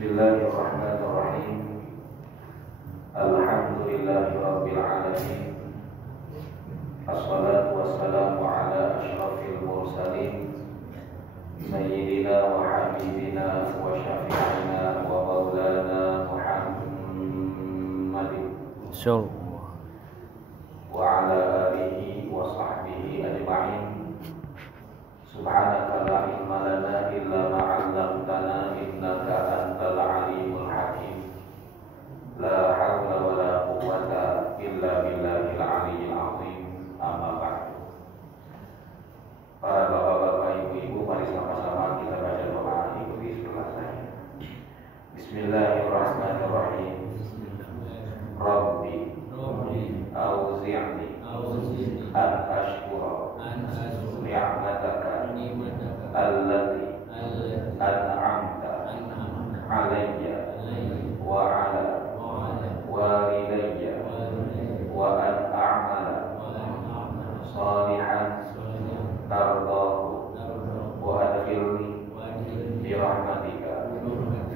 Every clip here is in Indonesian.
Bismillahirrahmanirrahim. Alhamdulillahirabbil alamin. Assalatu wassalamu ala asyrafil mursalin sayyidina wa habibina wa syafi'ina wa maulana Muhammadin wa ala alihi wa sahbihi ajma'in. Subhanaka la ilma lana illa ma 'allamtana innaka antal alimul hakim. La haula wa la quwwata illa billahil aliyyil azim. Amma ba'du. Para bapak-bapak, ibu-ibu, mari sama-sama kita baca doa ikuti setelah saya. Bismillahirrahmanirrahim. Rabbi auzi'ni an ashkura ni'mataka allati an'amta alayya wa ala walidayya wa an a'mala salihan tardahu wa adkhilni bi rahmatika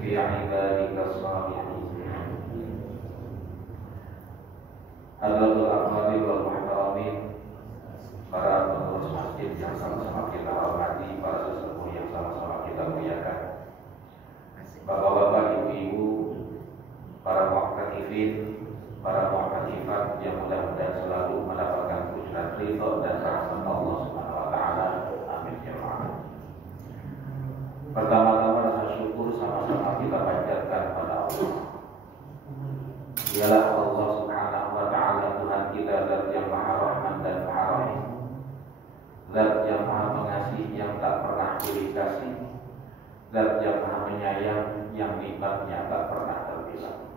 fi ibadika salihin. Allahul Akbar wal Muhtaramin, para pengurus masjid yang sama-sama kita hormati, para sesepuh yang sama-sama kita muliakan, bapak-bapak, ibu-ibu, para mu'takifin, para mu'takifat yang mudah-mudahan selalu mendapatkan pujian ridha dan rahmat Allah Subhanahu wa taala. Amin ya rabbal alamin. Pertama-tama rasa syukur sama-sama kita panjatkan pada Allah. Dialah Allah Subhanahu wa taala, Tuhan kita, Zat yang Maha Rahman dan Maha Rahim, Zat yang Maha Pengasih yang tak pernah pilih kasih, Zat yang Maha Penyayang yang nikmatnya tak pernah terbilang.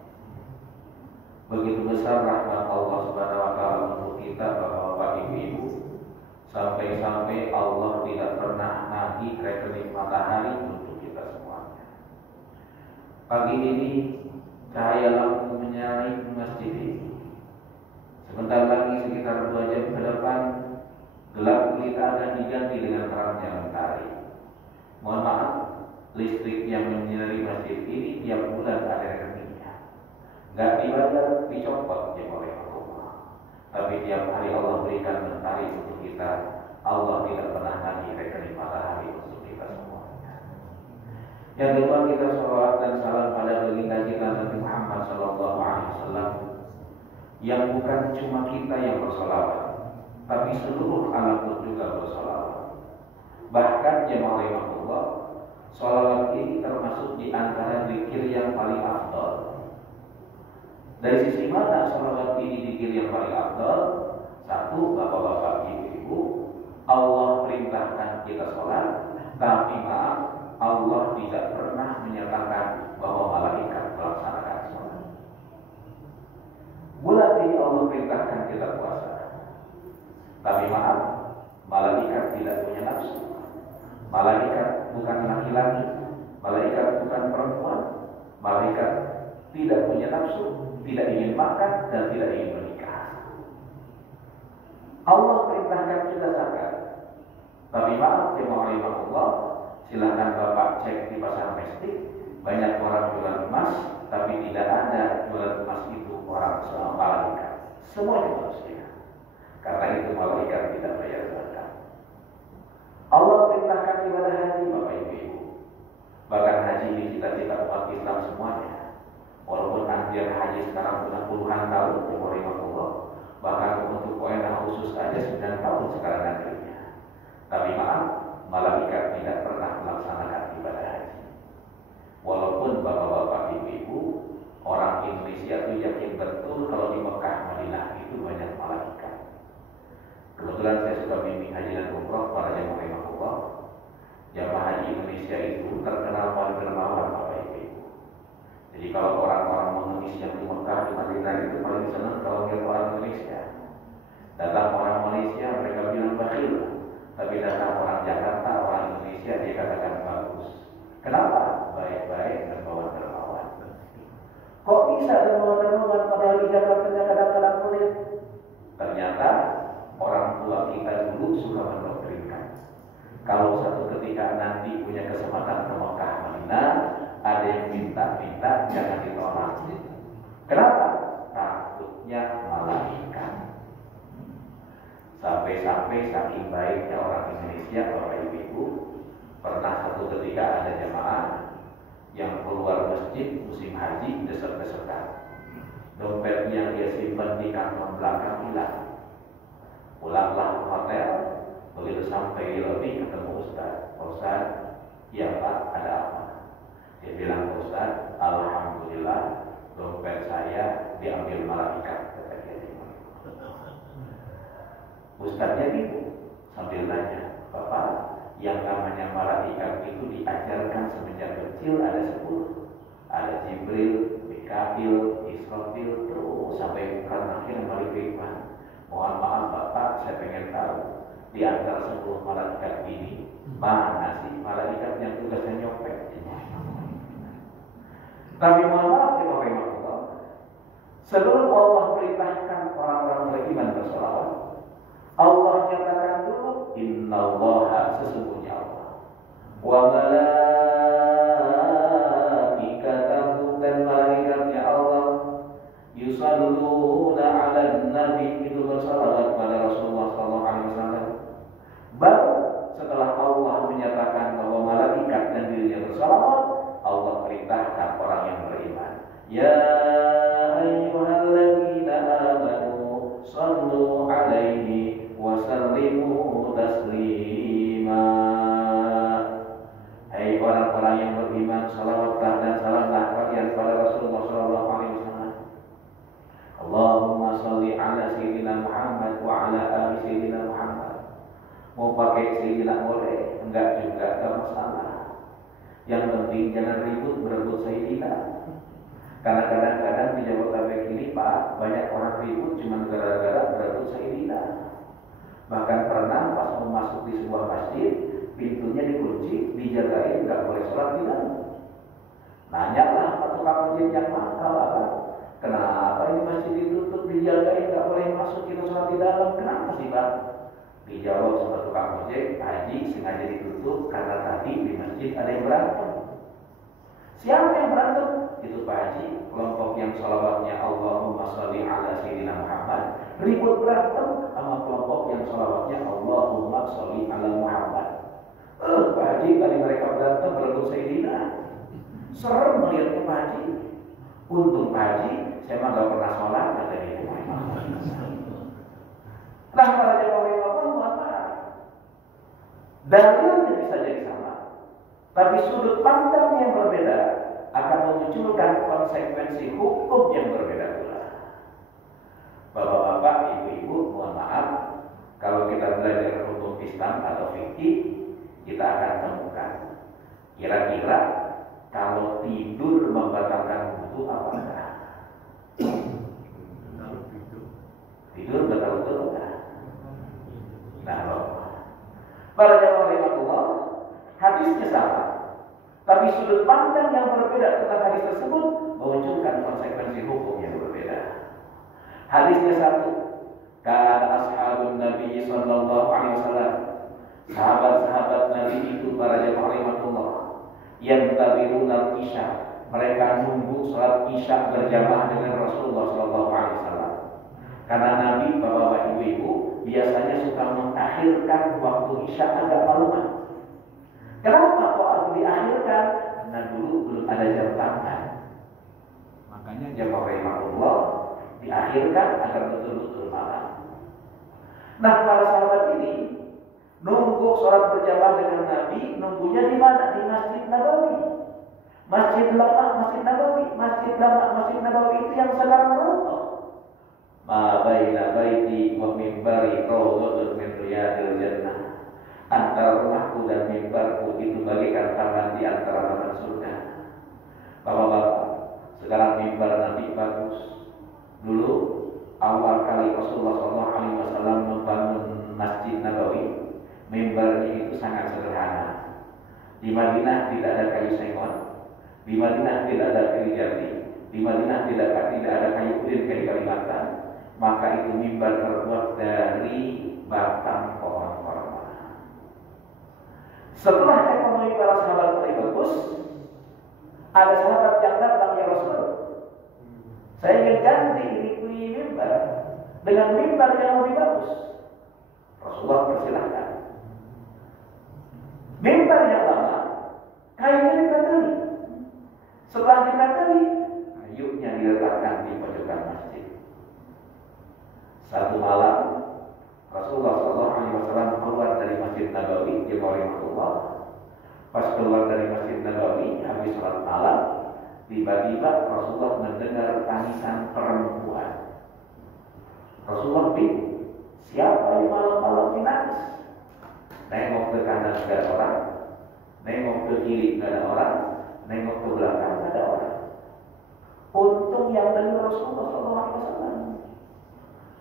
Begitu besar rahmat Allah Subhanahu wa taala untuk kita, bapak-bapak, ibu-ibu, sampai-sampai Allah tidak pernah nagih rekening matahari untuk kita semuanya. Pagi ini cahaya lampu menyala masjid ini. Sebentar lagi sekitar 2 jam ke depan gelap gulita akan diganti dengan terangnya matahari. Mohon maaf, listrik yang menyinari masjid ini tiap bulan ada rekeningnya. Gak dibayar, dicopot ya oleh Allah. Tapi tiap hari Allah berikan matahari untuk kita. Allah tidak pernah nagih rekening matahari untuk kita semuanya. Yang kedua, kita sholawat dan salam pada baginda kita Nabi Muhammad SAW, yang bukan cuma kita yang bersolawat, tapi seluruh alam pun juga bersolawat. Bahkan jemaah rahimahullah, sholawat ini termasuk di antara zikir yang paling afdal. Dari sisi mana sholawat ini zikir yang paling afdal? Satu, bapak-bapak, ibu-ibu, Allah perintahkan kita sholat, tapi maaf, Allah tidak pernah menyatakan bahwa malaikat melaksanakan sholat. Bulan ini Allah perintahkan kita puasa, tapi maaf, malaikat tidak punya nafsu. Malaikat bukan laki-laki, malaikat bukan perempuan, malaikat tidak punya nafsu, tidak ingin makan dan tidak ingin menikah. Allah perintahkan kita zakat, tapi maaf, jemaah rahimahullah, silakan Bapak cek di pasar mestik, banyak orang jual emas, tapi tidak ada jual emas itu orang sama malaikat. Semuanya manusia. Karena itu malaikat tidak bayar zakat. Allah perintahkan ibadah haji, Bapak Ibu. Bahkan haji ini cita-cita umat Islam semuanya. Walaupun anjir haji sekarang sudah puluhan tahun, Allah, bahkan untuk koena khusus saja 9 tahun sekarang nantinya. Tapi maaf, malaikat tidak pernah melaksanakan ibadah haji. Walaupun bapak-bapak, ibu-ibu, orang Indonesia itu yakin betul kalau di Mekah, Madinah itu banyak malaikat. Kebetulan saya suka bimbing haji dan umroh para jemaah rahimahullah. Jemaah haji Indonesia itu terkenal paling dermawan, Bapak Ibu. Jadi kalau orang-orang mengemis yang di Mekah, di Madinah itu paling senang kalau lihat orang Indonesia. Datang orang Malaysia, mereka bilang bakhil. Tapi datang orang Jakarta, orang Indonesia, dia katakan bagus. Kenapa? Baik-baik dan bawa dermawan. Kok bisa dermawan-dermawan padahal di Jakarta kadang-kadang pelit? Ternyata orang tua kita dulu suka mendoktrinkan. Kalau satu ketika nanti punya kesempatan ke Mekah, Madinah, ada yang minta Satu ketika ada jamaah yang keluar masjid musim haji desek-desekan. Dompet yang dia simpan di kantong belakang hilang. Pulanglah ke hotel, begitu sampai di lobi ketemu Ustaz. Ustaz, ya Pak, ada apa? Dia bilang ke Ustaz, alhamdulillah dompet saya diambil malaikat, kata dia. Ustaznya gitu sambil nanya, Bapak, yang namanya malaikat itu diajarkan semenjak kecil ada 10. Ada Jibril, Mikail, Israfil, terus sampai terakhir Malik Ridwan. Mohon maaf Bapak, saya pengen tahu di antara 10 malaikat ini mana sih malaikat yang tugasnya nyopet? Tapi mohon maaf ya Bapak Ibu, sebelum Allah perintahkan orang-orang beriman bersolawat, Allah nyatakan dulu, innallaha, sesungguhnya Allah, wa malaikatahu, dan malaikatnya Allah, yusalluna 'alan nabi, itu bersalawat pada Rasulullah sallallahu alaihi wasallam. Baru setelah Allah menyatakan bahwa malaikat dan dirinya bersalawat, Allah perintahkan orang yang beriman, ya ayyuhalladzina amanu sallu 'alaihi wa sallimu taslima. Hai orang-orang yang beriman, salawatlah dan salamlah kalian pada Rasulullah sallallahu alaihi wasallam. Allahumma shalli ala sayyidina Muhammad wa ala ali sayyidina Muhammad. Mau pakai sayyidina boleh, enggak juga, enggak masalah. Yang penting jangan ribut berebut sayyidina. Karena kadang-kadang di Jabodetabek ini Pak, banyak orang ribut cuma gara-gara berebut sayyidina. Bahkan pernah pas mau masuk di sebuah masjid, pintunya dikunci, dijagain, nggak boleh sholat di dalam. Nanyalah Pak tukang masjid yang mangkal, apa? Kenapa ini masjid ditutup, dijagain, nggak boleh masuk, kita sholat di dalam? Kenapa sih Pak? Dijawab sama tukang ojek, haji sengaja ditutup karena tadi di masjid ada yang berantem. Siapa yang berantem? Itu Pak Haji, kelompok yang sholawatnya Allahumma sholli ala sayyidina Muhammad, ribut berantem sama kelompok yang sholawatnya Allahumma sholli ala Muhammad. Pak Haji, tadi mereka berantem berebut sayyidina. Serem melihatnya Pak Haji. Untung Pak Haji, saya mah gak pernah sholat, kata dia. Nah, para jemaah Allah, dalilnya bisa jadi sama, tapi sudut pandang yang berbeda akan memunculkan konsekuensi hukum yang berbeda pula. Bapak-bapak, ibu-ibu, mohon maaf, kalau kita belajar hukum Islam atau fikih, kita akan temukan kira-kira kalau tidur membatalkan wudu apa enggak? Tidur batal wudu enggak? Nah, para jamaah rahimahullah, hadisnya sama, tapi sudut pandang yang berbeda tentang hadis tersebut memunculkan konsekuensi hukum yang berbeda. Hadisnya satu, kan ashabun Nabi sallallahu alaihi wasallam, sahabat-sahabat Nabi itu para jamaah rahimahullah, yang tabiruna isya, mereka nunggu salat isya berjamaah dengan Rasulullah sallallahu alaihi wasallam. Karena Nabi, bapak-bapak, ibu-ibu biasanya suka mengakhirkan waktu isya agak maluman. Kenapa kok harus diakhirkan? Karena dulu belum ada jam tangan. Makanya jamaah rahimahullah diakhirkan agar betul-betul malam. Nah, para sahabat ini nunggu sholat berjamaah dengan Nabi, nunggunya di mana? Di Masjid Nabawi. Masjid Lama, Masjid Nabawi. Masjid Lama, Masjid Nabawi itu yang sedang runtuh. Ma baina baiti wa mimbari rawdatun min riyadil jannah. Antara rumahku dan mimbarku itu bagaikan taman di antara taman surga. Bapak-bapak, sekarang mimbar Nabi bagus. Dulu awal kali Rasulullah SAW membangun Masjid Nabawi, mimbarnya itu sangat sederhana. Di Madinah tidak ada kayu sengon, di Madinah tidak ada kayu jati, di Madinah tidak ada kayu kulit, kayu Kalimantan. Maka itu mimbar terbuat dari batang pohon korma. Setelah ekonomi para sahabat mulai bagus, ada sahabat yang datang, ya Rasul, saya ingin ganti ini mimbar dengan mimbar yang lebih bagus. Rasulullah persilahkan. Mimbar yang lama Satu malam Rasulullah SAW keluar dari Masjid Nabawi di Rahimahullah. Pas keluar dari Masjid Nabawi habis sholat malam, tiba-tiba Rasulullah mendengar tangisan perempuan. Rasulullah bingung, siapa yang malam-malam ini nangis? Nengok ke kanan tidak ada orang, nengok ke kiri tidak ada orang, nengok ke belakang tidak ada orang. Untung yang dengar Rasulullah SAW.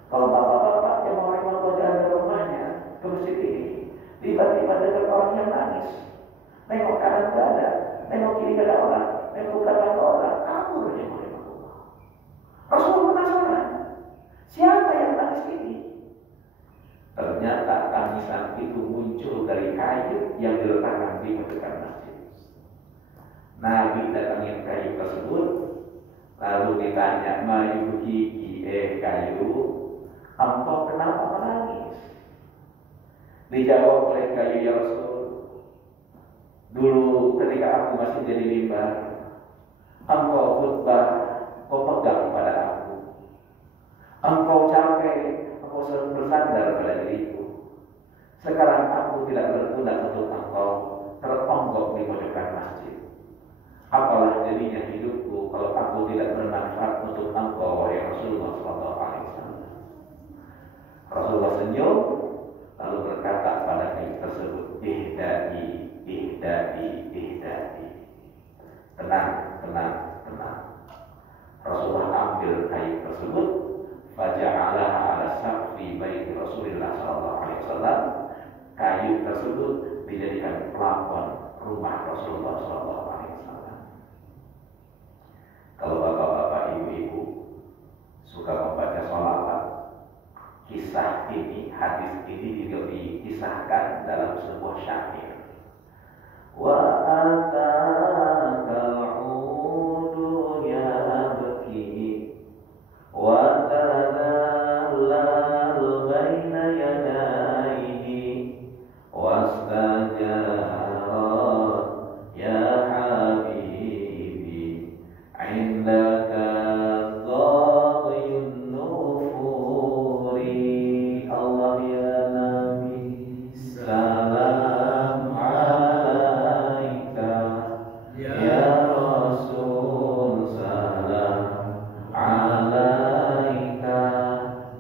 Kalau bapak-bapak yang mau dari rumahnya ke masjid ini, tiba-tiba dengar orang yang nangis, nengok kanan tidak ada, nengok kiri tidak ada orang, nengok belakang tidak ada orang, kabur dia oleh Allah. Rasulullah penasaran, siapa yang nangis ini? Ternyata tangisan itu muncul dari kayu yang diletakkan di dekat masjid. Nabi datangin kayu tersebut, lalu ditanya, "Mayuki kayu, engkau kenapa menangis?" Dijawab oleh kayu, "Ya Rasul, dulu ketika aku masih jadi mimbar, engkau khutbah, kau pegang pada aku. Engkau capek, engkau sering bersandar pada diriku. Sekarang aku tidak berguna untuk engkau, tertonggok di pojokan masjid. Apalah jadinya hidupku kalau aku tidak bermanfaat untuk engkau, wahai Rasulullah SAW." Rasulullah senyum, lalu berkata pada kayu tersebut, "Ihdai, ihdai, ihdai." Tenang, tenang, tenang. Rasulullah ambil kayu tersebut, faja'alaha ala saqfi baiti Rasulillah SAW. Kayu tersebut dijadikan plafon rumah Rasulullah SAW. Kalau bapak-bapak, ibu-ibu suka membaca sholawat, kisah ini, hadis ini juga dikisahkan dalam sebuah syair. Wa atakal udu yabki wa tadallal baina yadayhi wastajara ya habibi indaka dhaqiyun nufuri. Allah ya Nabi, salam alaika, ya Rasul, salam alaika,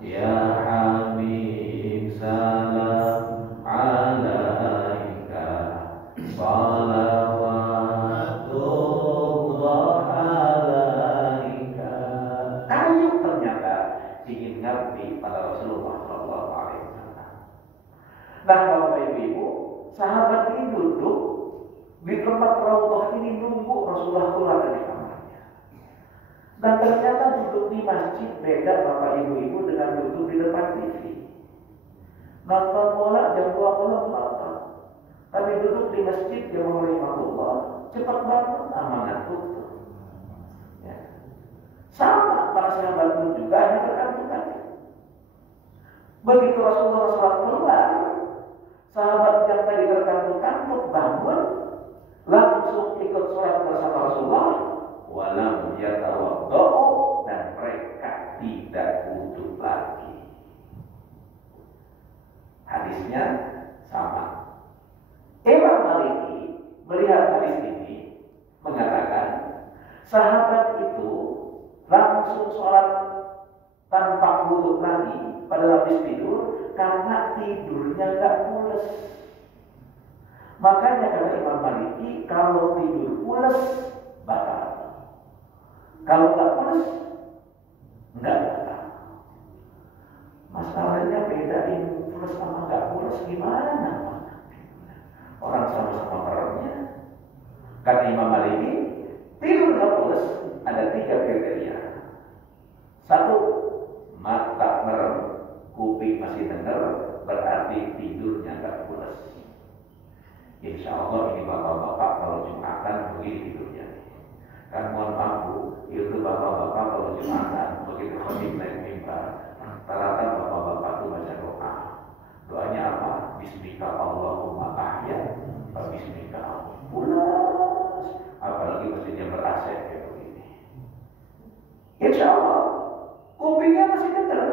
ya Habib, salam alaika, salawatullah alaika. Ayo, ternyata ingin ngerti pada Rasulullah SAW. Nah, Bapak Ibu, sahabat ini duduk di tempat Raudhah ini nunggu Rasulullah keluar dari kamarnya. Dan ternyata duduk di masjid beda, Bapak Ibu dengan duduk di depan TV. Nonton bola jam 2 malam nonton. Tapi duduk di masjid jam 5 cepat banget amanah tutup. Ya. Sama para sahabat pun juga hanya bergantungan. Begitu Rasulullah SAW keluar, sahabat yang tadi terkantuk-kantuk bangun, langsung ikut sholat bersama Rasulullah. Walam yatawaddau, dan mereka tidak wudu lagi. Hadisnya sama. Imam Maliki melihat hadis ini mengatakan, sahabat itu langsung sholat tanpa wudu lagi pada habis tidur karena tidurnya gak pules. Makanya kata Imam Maliki, kalau tidur pules batal. Kalau gak pules enggak batal. Masalahnya bedain pules sama gak pules gimana? Orang sama-sama meremnya. Kata Imam Maliki, tidur gak pules ada 3 kriteria. 1, mata merem, kuping masih dengar, berarti tidurnya gak pules. Insya Allah ini bapak-bapak kalau Jumatan begini tidurnya. Kan mohon maaf Bu, itu bapak-bapak kalau Jumatan begitu khotib naik mimbar, rata-rata bapak-bapak itu baca doa. Doanya apa? Bismika Allahumma ahya wa bismika pulas. Apalagi masjidnya ber-AC kayak begini. Insya Allah kupingnya masih dengar,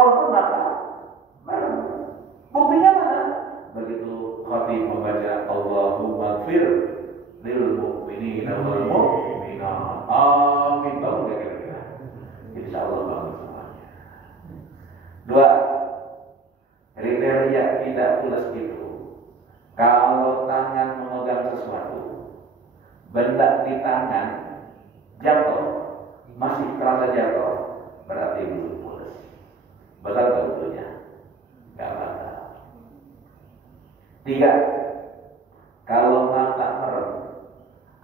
walaupun mata merem. Buktinya mana? Begitu khatib membaca Allahumma gfir lil mu'minina wal mu'minat. Amin. Baru kira-kira. Insyaallah bagus semuanya. Dua, kriteria tidak pulas itu kalau tangan memegang sesuatu, benda di tangan jatuh, masih terasa jatuh, berarti belum pulas. Betul tak betulnya? Gak batal. Tiga, kalau mata merem,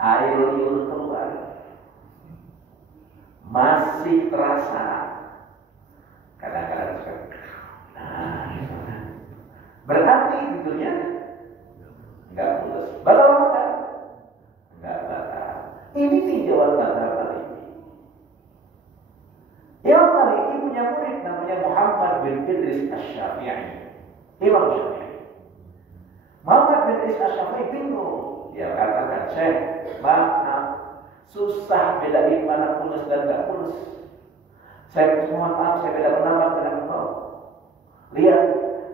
air liur keluar, masih terasa. Kadang-kadang suka. Nah, berarti betulnya nggak pulas. Batal apa? Nggak batal. Ini tinjauan mazhab Maliki. Imam Maliki punya murid namanya Muhammad bin Idris Asy-Syafi'i. Imam Syafi'i. Muhammad bin Idris Asy-Syafi'i bingung. Dia katakan, Syekh, maaf, susah bedain mana pulas dan nggak pulas. Saya mohon maaf, saya beda pendapat dengan engkau. Lihat,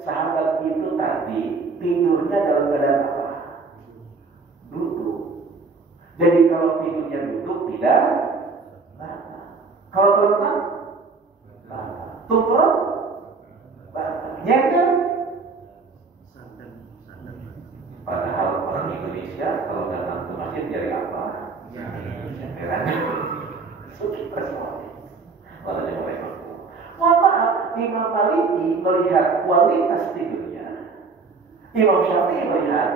sahabat itu tadi tidurnya dalam keadaan apa? Duduk. Jadi kalau tidurnya duduk tidak batal. Kalau terlentang batal. Tumpul batal. Nyender. Padahal orang Indonesia kalau datang ke masjid dari apa? Nyenderan. Suci persoalan. Katanya mereka. Mohon maaf, Imam Maliki melihat kualitas tidurnya. Imam Syafi'i melihat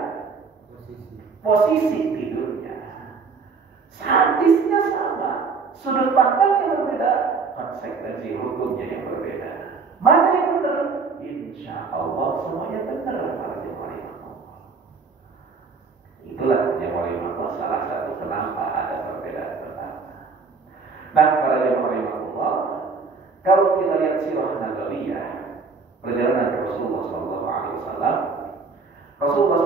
posisi tidurnya. Hadisnya sama, sudut pandangnya berbeda, konsekuensi hukumnya yang berbeda. Mana yang benar? Insya Allah semuanya benar para jemaah Allah. Itulah jemaah Allah salah satu kenapa ada perbedaan pendapat. Nah, para jemaah Allah, kalau kita lihat sirah nabawiyah, perjalanan Rasulullah SAW, Rasulullah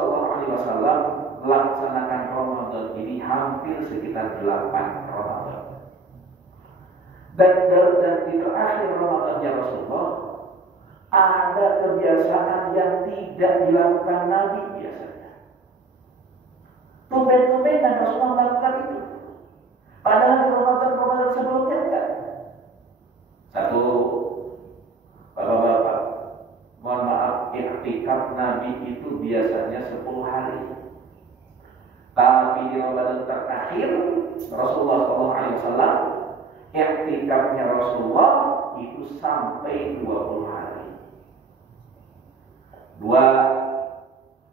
SAW melaksanakan Ramadan ini hampir sekitar 8 Ramadan. Dan di terakhir Ramadannya Rasulullah ada kebiasaan yang tidak dilakukan Nabi biasanya. Tumben-tumben dan Rasulullah melakukan itu. Padahal di Ramadan sebelumnya enggak. Satu, bapak-bapak, mohon maaf, i'tikaf Nabi itu biasanya 10 hari. Tapi di Ramadan terakhir Rasulullah SAW, i'tikafnya Rasulullah itu sampai 20 hari. Dua,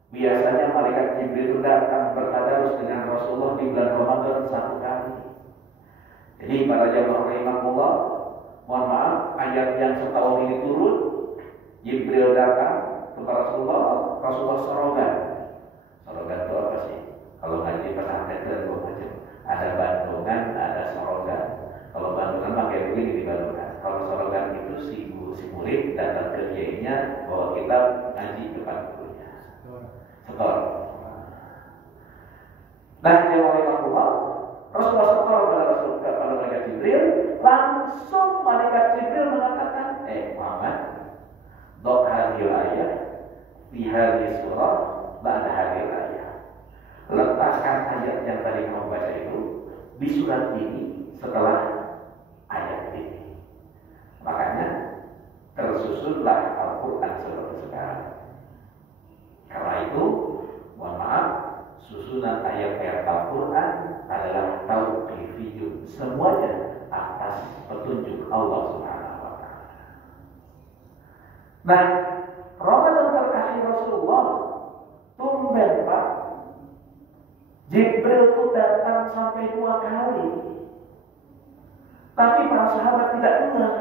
biasanya malaikat Jibril datang bertadarus dengan Rasulullah di bulan Ramadan 1 kali. Jadi para jamaah rahimahullah, mohon maaf, ayat yang setahun ini turun, Jibril datang kepada Rasulullah, Rasulullah sorogan. Sorogan itu apa sih? Kalau ngaji pesantren itu ada 2 macam. Ada bandungan, ada sorogan. Kalau bandungan pakai begini di bandungan. Kalau sorogan itu si murid datang ke kiainya bawa kitab ngaji depan gurunya. Setor. Nah, yang Allah, Rasulullah setor kepada malaikat Jibril, langsung malaikat Jibril mengatakan, Muhammad, dok hadil ayat, fi hadis surah, ba'da hadil ayat. Letakkan ayat yang tadi kamu baca itu di surat ini setelah ayat ini. Makanya tersusunlah Al-Quran seperti sekarang. Karena itu, mohon maaf, susunan ayat-ayat Al-Quran adalah tauqifiyun, semuanya atas petunjuk Allah Subhanahu wa Ta'ala. Nah, Ramadan terakhir Rasulullah, tumben Pak, Jibril itu datang sampai 2 kali. Tapi para sahabat tidak dengar.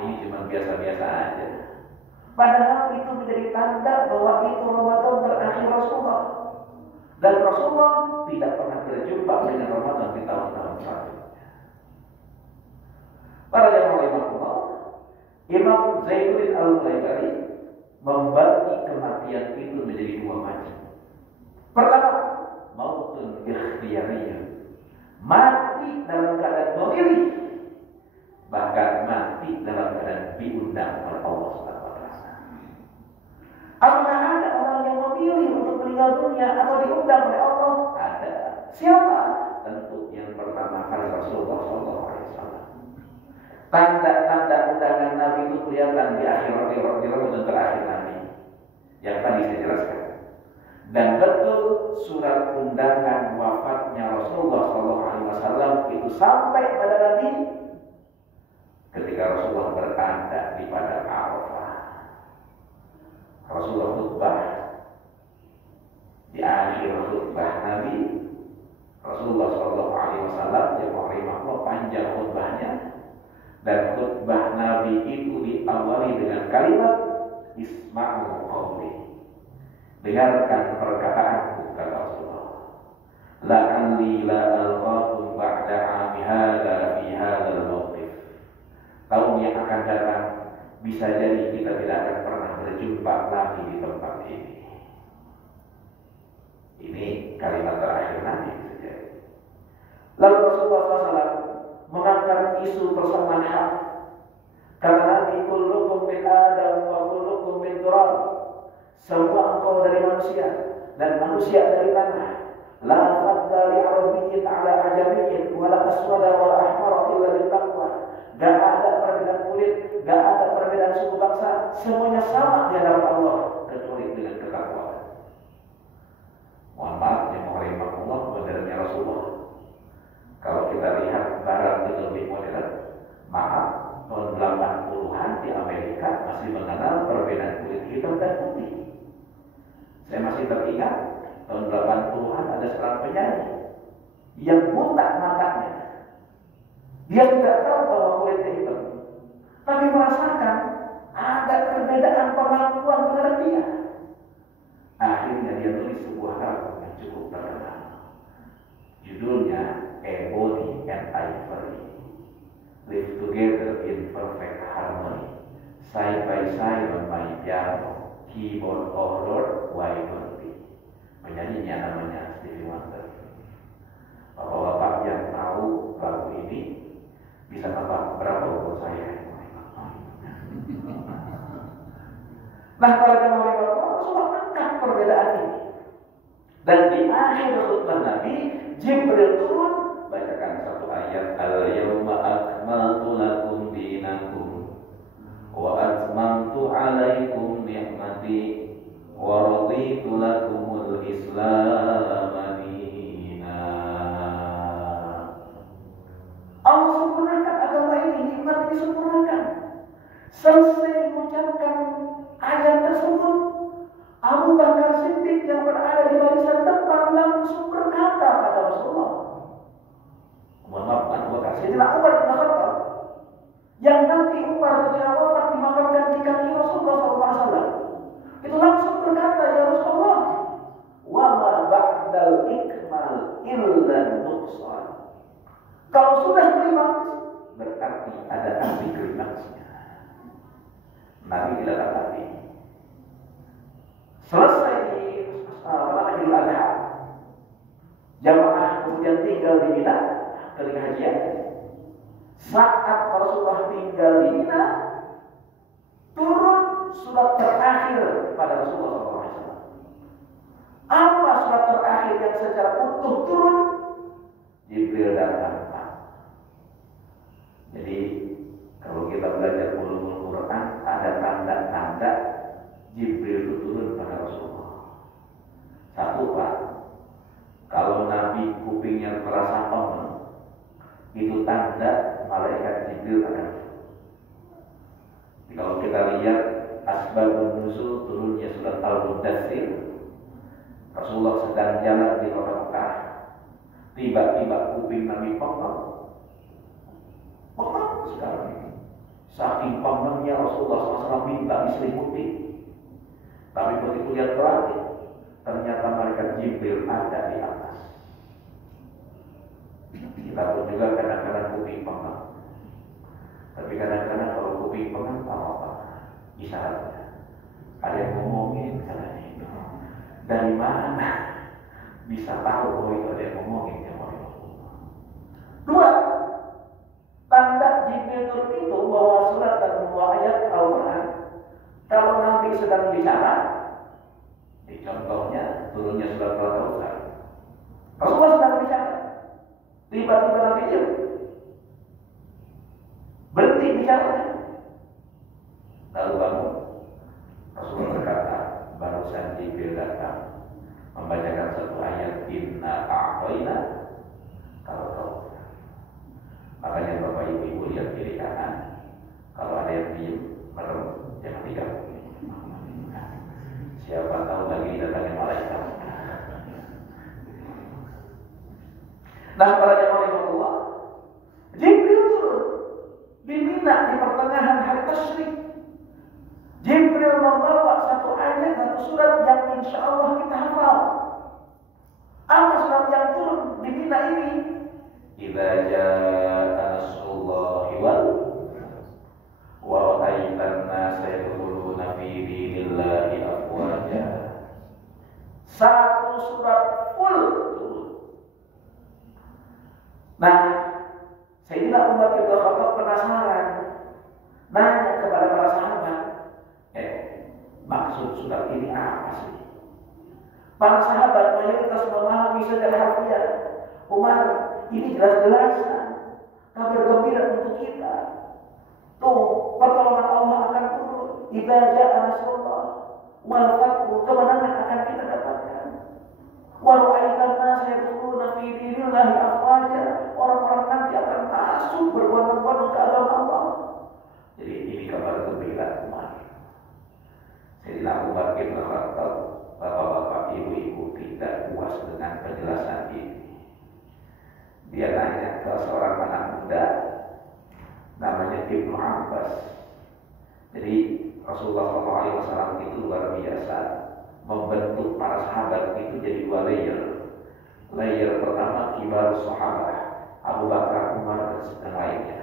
Ini cuma biasa-biasa aja. Padahal itu menjadi tanda bahwa itu Ramadan terakhir Rasulullah. Dan Rasulullah tidak pernah berjumpa dengan Ramadan di tahun-tahun selanjutnya. Para jamaah Allah, Imam Zainuddin Al-Mulaykari membagi kematian itu menjadi 2 macam. Pertama, mautun ikhtiyariyah, mati dalam keadaan memilih bahkan mati dalam keadaan diundang oleh Allah Subhanahu wa taala. Apakah ada orang yang memilih untuk meninggal dunia atau diundang oleh Allah? Ada. Siapa? Tentu yang pertama kali Rasulullah SAW. Tanda-tanda undangan Nabi itu kelihatan di akhir dan terakhir Nabi yang tadi saya jelaskan. Dan betul surat undangan wafatnya Rasulullah SAW itu sampai pada Nabi ketika Rasulullah berada di padang Arafah. Rasulullah khutbah, di akhir khutbah Nabi Rasulullah SAW yang rahimahullah panjang khutbahnya, dan khutbah Nabi itu diawali dengan kalimat Isma'u qawli, dengarkan perkataanku, kata Rasulullah. La'alli la alqakum ba'da 'ami hadza fi hadzal mawqif. Tahun yang akan datang bisa jadi kita tidak akan pernah berjumpa lagi di tempat ini. Ini kalimat terakhir Nabi saja. Lalu Rasulullah SAW mengangkat isu persamaan hak. Kata Nabi, kullukum min Adam wa kullukum min turab. Semua engkau dari manusia dan manusia dari tanah. La fadla li arabiyyin ala ajamiyyin wa la aswada wa la ahmara illa bil taqwa. Gak ada perbedaan kulit, gak ada perbedaan suku bangsa, semuanya sama di hadapan Allah kecuali dengan ketakwaan. Mohon maaf yang rahimahullah, modernnya Rasulullah. Kalau kita lihat barat itu lebih modern, maaf, tahun 80-an di Amerika masih mengenal perbedaan kulit hitam dan putih. Saya masih teringat tahun 80-an ada seorang penyanyi yang buta matanya. Dia tidak tahu bahwa kulitnya hitam, tapi merasakan ada perbedaan perlakuan terhadap dia. Akhirnya dia tulis sebuah lagu yang cukup terkenal. Judulnya Ebony and Ivory, live together in perfect harmony, side by side on my piano, keyboard, oh Lord, why don't we? Penyanyinya namanya Stevie Wonder. Bapak-bapak yang tahu lagu ini bisa tambah berapa buat saya? Nah, para jemaah Rasulullah angkat perbedaan ini. Dan di akhir khutbah Nabi, Jibril turun, bacakan satu ayat, al-yawma akmaltu lakum dinakum wa atmamtu alaikum ni'mati wa raditu lakumul Islam madina. Allah sempurnakan agama ini, nikmat disempurnakan. Selesai mengucapkan ayat tersebut, Abu Bakar Siddiq yang berada di barisan depan langsung berkata pada Rasulullah, mohon maaf, Abu Bakar Siddiq Umar bin Khattab yang nanti Umar ketika wafat dimakamkan di kaki Rasulullah SAW, itu langsung berkata, ya Rasulullah, wa ma ba'dal ikmal illa nuqsan. Kalau sudah klimaks, berarti ada arti klimaksnya. Nabi tidak tetapi selesai di Idul Adha, jamaah kemudian tinggal di Mina ketika hajian. Saat Rasulullah tinggal di Mina, turun surat terakhir pada Rasulullah SAW. Apa surat terakhir yang secara utuh turun? Jibril datang. Jadi kalau kita belajar ulumul Quran, ada tanda-tanda Jibril itu turun pada Rasulullah. Satu, Pak, kalau Nabi kupingnya terasa penuh, itu tanda malaikat Jibril akan turun. Kalau kita lihat asbabun nuzul turunnya surat Al-Mudaththir, Rasulullah sedang jalan di kota Mekah, tiba-tiba kuping Nabi penuh sekarang ini. Saking pamannya Rasulullah SAW minta diselimuti. Tapi begitu lihat ke langit, ternyata malaikat Jibril ada di atas. Kita pun juga kadang-kadang kuping pengen. Tapi kadang-kadang kalau kuping pengen apa-apa isyaratnya. Ada yang ngomongin katanya itu. Dari mana bisa tahu bahwa itu ada yang ngomongin yang oleh Rasulullah? Dua, tanda Jibril turun jalannya. Lalu bangun. Rasulullah berkata, barusan Jibril datang membacakan satu ayat, inna a'tayna kalau tahu. Makanya Bapak Ibu lihat kiri kanan, kalau ada yang diem, merem, jangan tinggal. Siapa tahu lagi datangnya malaikat. Nah, para jemaah Allah, Jibril turun di Mina di pertengahan hari Tasyrik. Jibril membawa satu ayat, satu surat yang insya Allah kita hafal. Apa surat yang turun di Mina ini? Idza jaa nasrullahi wa ra'aitan nasa yadkhuluna fi dinillahi afwaja. Satu surat full turun. Nah, Sayyidina Umar bin Khattab penasaran, nanya kepada para sahabat, maksud surat ini apa sih? Para sahabat mayoritas memahami secara harfiah. Umar, ini jelas-jelasan kabar gembira untuk kita. Tuh, pertolongan Allah akan turun. Idza jaa nasrullah wal fathu, kemenangan akan kita dapatkan. Wa ra'aitan nasa yadkhuluna fi dinillahi afwaja, orang-orang nanti akan masuk berbondong-bondong ke agama Allah. Jadi ini kabar gembira Umar. Sayyidina Umar bin Khattab, bapak-bapak, ibu-ibu tidak puas dengan penjelasan ini. Dia nanya ke seorang anak muda namanya Ibnu Abbas. Jadi Rasulullah SAW itu luar biasa membentuk para sahabat itu jadi dua layer. Layer pertama kibar sahabat Abu Bakar, Umar dan lainnya.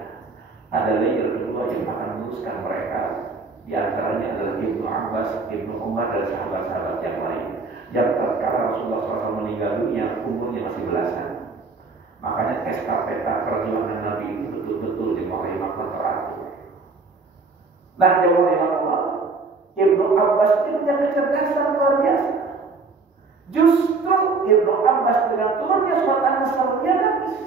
Ada layer kedua yang akan meneruskan mereka. Di antaranya adalah Ibnu Abbas, Ibnu Umar dan sahabat-sahabat yang lain. Yang tatkala Rasulullah SAW meninggal dunia, umurnya masih belasan. Makanya estafeta perjuangan Nabi itu betul-betul dimulai makna teratur. Nah, dimulai makna Ibnu Abbas itu punya kecerdasan luar biasa. Justru Ibnu Abbas dengan turunnya surat An-Nasr dia nangis.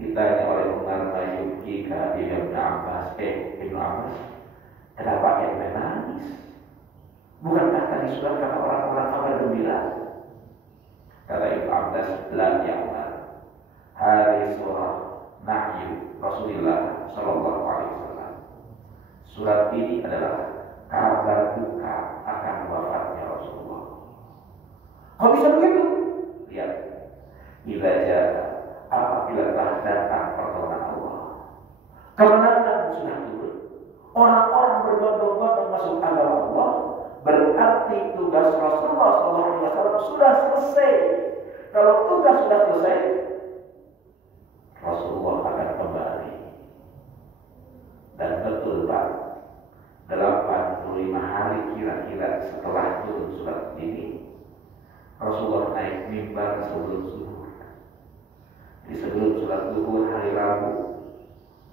Ditanya oleh Umar Mayyubkika Ibnu Abbas, Ibnu Abbas, kenapa yang menangis? Bukankah tadi sudah kata orang-orang kabar gembira? Kata Ibnu Abbas, lam ya'mal. Hari surah Nahyu Rasulullah Sallallahu Alaihi Wasallam. Surat ini adalah kabar duka akan wafatnya Rasulullah. Kok bisa begitu? Lihat, idza jaa, apabila telah datang pertolongan Allah, kemenangan sudah turun, orang-orang berbondong-bondong masuk agama Allah, berarti tugas Rasulullah SAW sudah selesai. Kalau tugas sudah selesai, Rasulullah akan kembali. Dan betul Pak, 85 hari kira-kira setelah turun surat ini, Rasulullah naik mimbar sebelum zuhur. Di sebelum sholat zuhur hari Rabu,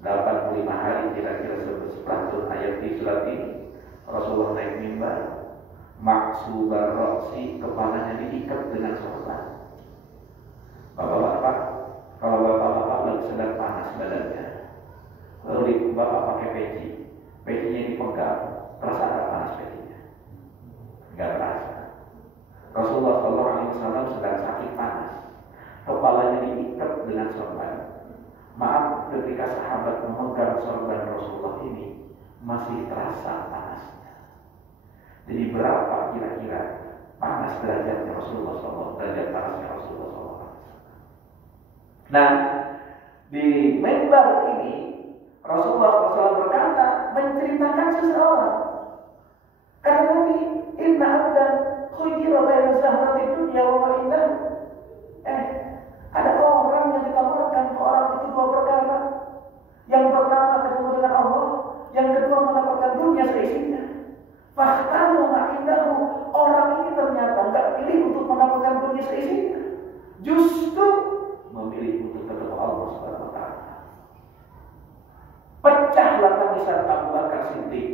85 hari kira-kira setelah turun ayat di surat ini, Rasulullah naik mimbar, maksubar roksi, kepalanya diikat dengan sorban. Bapak-bapak, kalau bapak-bapak lagi sedang panas badannya, lalu bapak pakai peci, pecinya dipegang, terasa agak panas pecinya? Enggak terasa. Rasulullah SAW sedang sakit panas, kepalanya diikat dengan sorban. Maaf, ketika sahabat memegang sorban Rasulullah ini masih terasa panasnya. Jadi berapa kira-kira panas derajatnya Rasulullah SAW, derajat panasnya Rasulullah SAW? Nah, di mimbar ini Rasulullah SAW berkata, menceritakan seseorang. Karena tadi inna abdan khuyira baina zahrati dunya wa ma indah. Ada orang yang ditawarkan ke orang itu dua perkara. Yang pertama ketemu dengan Allah, yang kedua mendapatkan dunia seisinya. Fakhtaru ma indahu, orang ini ternyata enggak pilih untuk mendapatkan dunia seisinya. Justru memilih untuk ketemu Allah Subhanahu wa taala. Pecahlah tangisan Abu Bakar Siddiq.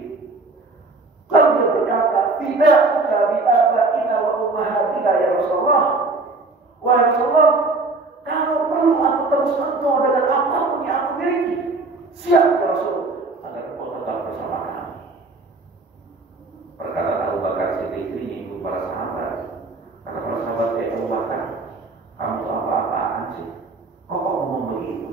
Lalu dia berkata, "Tidak bi abaina wa ummahatina ya Rasulullah." Siap ya Rasul, agar engkau tetap bersama kami. Berkata Abu Bakar Siddiq ini itu para sahabat. Kata para sahabat, Abu Bakar, kamu tuh apa-apaan sih? Kok ngomong begitu?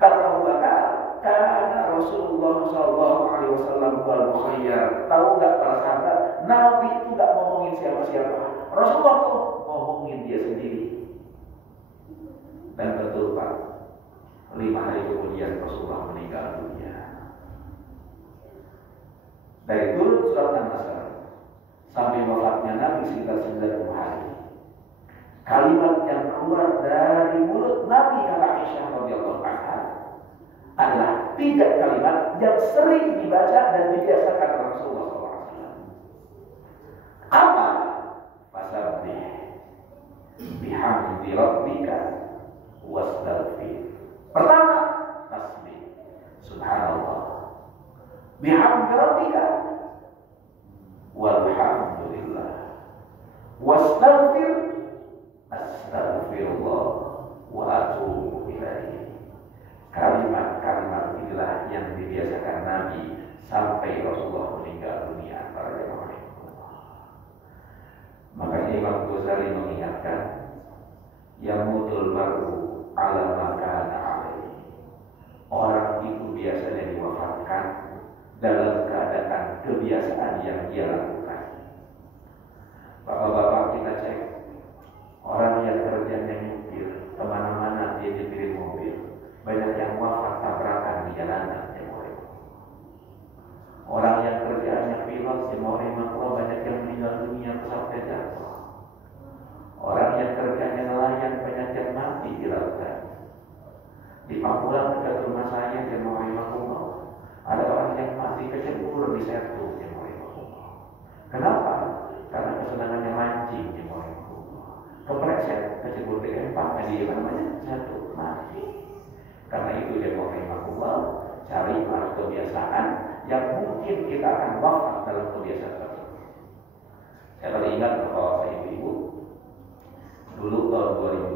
Kata Abu Bakar, karena Rasulullah SAW wal mukhayyar. Tahu nggak para sahabat? Nabi itu nggak ngomongin siapa-siapa. Rasulullah tuh ngomongin dia sendiri. Dan betul Pak, 5 hari kemudian Rasulullah meninggal dunia. Dari turun surat An-Nasr sampai wafatnya Nabi sekitar 90 hari. Kalimat yang keluar dari mulut Nabi kata Aisyah radhiyallahu anha adalah 3 kalimat yang sering dibaca dan dibiasakan Rasulullah SAW. Apa? Fasabbih bihamdi rabbika wastaghfir. Pertama, tasbih. Subhanallah. Bihamdi rabbika walhamdulillah. Wastaghfir. Astaghfirullah wa atubu ilaihi. Kalimat-kalimat inilah yang dibiasakan Nabi sampai Rasulullah meninggal dunia. Para jemaah Allah. Makanya Imam Ghazali mengingatkan, yamutul mar'u ala ma kana alaihi. Orang itu biasanya diwafatkan dalam keadaan kebiasaan yang dia lakukan. Bapak-bapak, kita cek orang yang kerjanya nyupir kemana-mana, dia nyupirin mobil, banyak yang wafat tabrakan di jalanan. Orang yang kerjanya pilot, banyak yang meninggal dunia pesawatnya jatuh. Orang yang kerjanya nelayan, banyak yang mati di lautan. Di Pamulang dekat rumah saya, ada orang yang mati kecebur di Setu. Kenapa? Karena kesenangannya mancing. Kepleset, kecebur di empang, dia namanya jatuh, mati. Karena itu carilah kebiasaan yang mungkin kita akan wafat dalam kebiasaan tersebut. Saya teringat bahwa saya ibu dulu tahun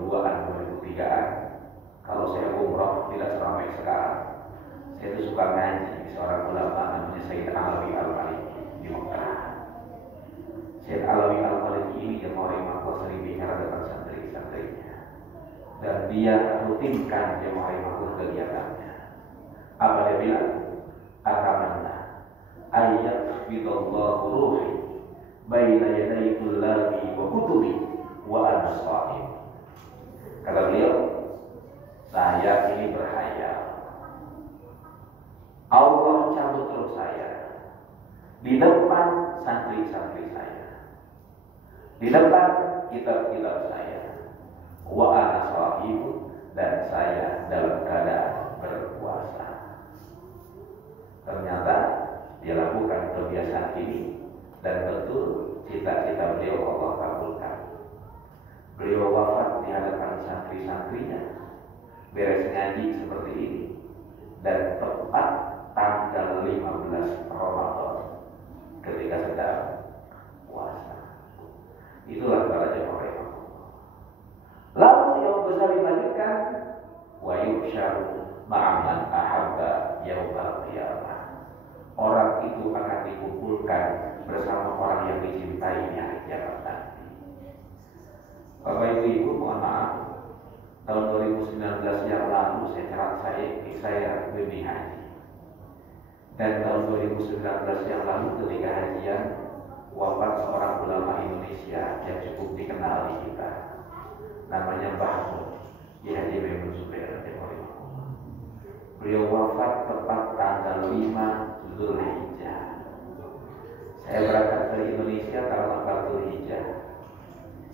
2002-an, 2003-an, kalau saya umroh tidak seramai sekarang. Saya itu suka ngaji seorang ulama namanya Sayyid Alawi Al-Maliki di Mekah. Sayyid Alawi Al-Maliki ini yang orang sering bicara dengan santri-santrinya, dan dia rutinkan jemaah kegiatannya. Apa dia bilang? Atamanna ayat bidallahu ruhi baina yaday kullahi wa kutubi wa ana shahid. Kata beliau, saya ini berhayal Allah cabut roh saya di depan santri-santri saya, di depan kitab-kitab saya, wa ana shahid, dan saya dalam keadaan berpuasa. Ternyata dia lakukan kebiasaan ini, dan betul cita-cita beliau Allah kabulkan. Beliau wafat di hadapan santri-santrinya, beres ngaji seperti ini, dan tepat tanggal 15 Ramadan ketika sedang puasa. Itulah para jemaah. Lalu yang Ghazali lanjutkan, wa yuhsyaru ma'aman ahabba yaumal qiyamah. Orang itu akan dikumpulkan bersama orang yang dicintainya kiamat nanti. Bapak Ibu, mohon maaf, tahun 2019 yang lalu saya bimbing haji. Dan tahun 2019 yang lalu ketika hajian, wafat seorang ulama Indonesia yang cukup dikenal di kita, namanya Mbah Mun, Haji Maimun Zubair. Beliau wafat tepat tanggal 5 Zulhijjah. Saya berangkat ke Indonesia tanggal 4 Zulhijjah.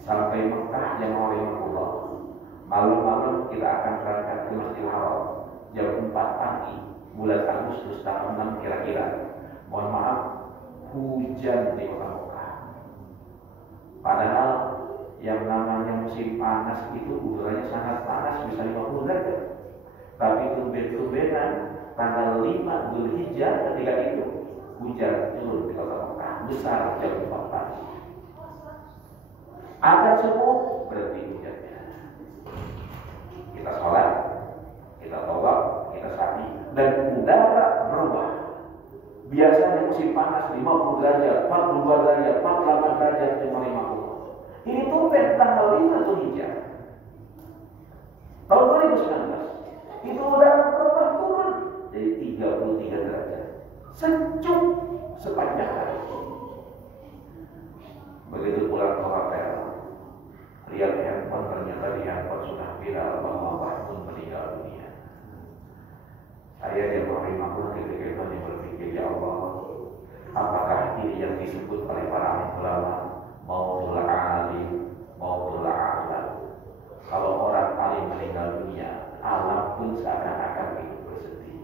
Sampai Mekah jam 5. Malam-malam kita akan berangkat ke Masjidil Haram jam 4 pagi, bulan Agustus tanggal 6 kira-kira. Mohon maaf, hujan di kota Mekah. Padahal yang namanya musim panas itu udaranya sangat panas, bisa 50 derajat. Tapi tumben-tumbenan tanggal 5 Zulhijjah ketika itu hujan turun di kota Mekah besar jam 4 pagi. Ada semua berhenti hujannya. Kita sholat, kita tawaf, kita sa'i, derajat, 42 derajat, 48 derajat, 55. Ini tumpen tanggal 5 Zulhijjah tahun 2019. Itu udara berubah turun dari 33 derajat. Sejuk sepanjang hari. Begitu pulang ke hotel, lihat handphone, ternyata di handphone sudah viral bahwa Bahmun meninggal dunia. Saya yang rahimahullah ketika itu hanya berpikir, ya Allah, apakah ini yang disebut oleh para ulama mautul alim, mautul alam? Kalau orang alim meninggal dunia, alam pun seakan-akan ikut bersedih.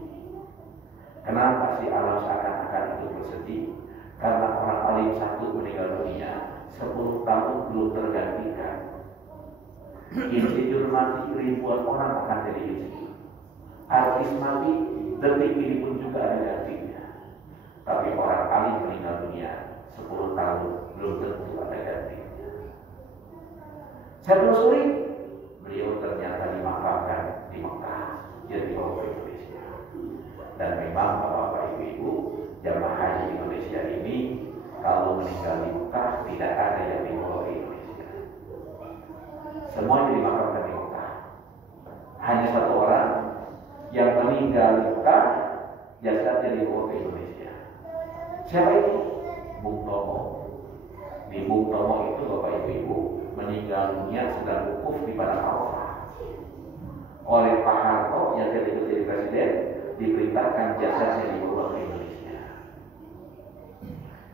Kenapa sih alam seakan-akan ikut bersedih? Karena orang alim satu meninggal dunia, 10 tahun belum tergantikan. Insinyur mati, ribuan orang akan jadi insinyur. Artis mati, detik ini pun juga ada gantinya. Tapi orang alim meninggal dunia, 10 tahun belum tentu ada gantinya. Saya telusuri, beliau ternyata dimakamkan di Mekah, jadi orang Indonesia. Dan memang Bapak Ibu, jamaah haji Indonesia ini kalau meninggal di Mekah tidak ada yang dibawa ke Indonesia. Semuanya dimakamkan di Mekah. Hanya satu orang yang meninggal di Mekah, jasadnya dibawa ke Indonesia. Siapa itu? Bung Tomo. Di Bung Tomo itu Bapak Ibu meninggal dunia sedang wukuf di Padang Arafah. Oleh Pak Harto yang ketika jadi presiden, diperintahkan jasadnya dibawa ke Indonesia.